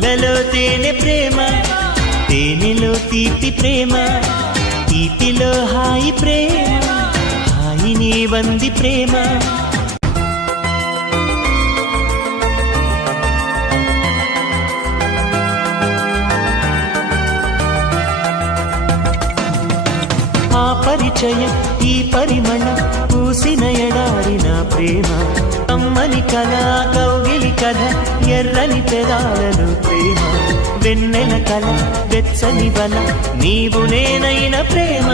పూలలో తేనె ప్రేమ, తేనెలో తీపి ప్రేమ, తీపిలో హాయి ప్రేమ, హాయిని వంది ప్రేమ. ఆ పరిచయం ఈ పరిమళం పూసిన ఎడారిన ప్రేమ, అమ్మని కళ కౌగిలి కథ ఎర్రని పెదాలను ప్రేమ, వెన్నెల కళ వెచ్చని బల నీవు నేనైన ప్రేమ.